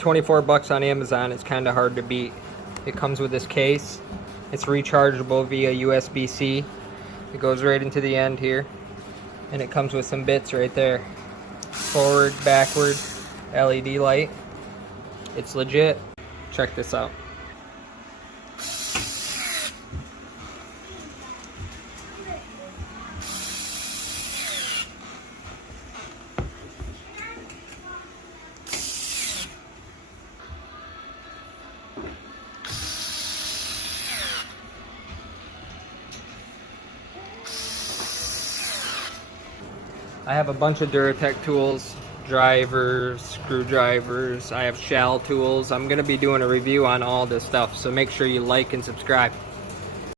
24 bucks on Amazon. It's kind of hard to beat. It comes with this case. It's rechargeable via USB-C. It goes right into the end here. And it comes with some bits right there. Forward, backward, LED light. It's legit. Check this out. I have a bunch of Duratech tools, drivers, screwdrivers, I have shell tools. I'm going to be doing a review on all this stuff, so make sure you like and subscribe.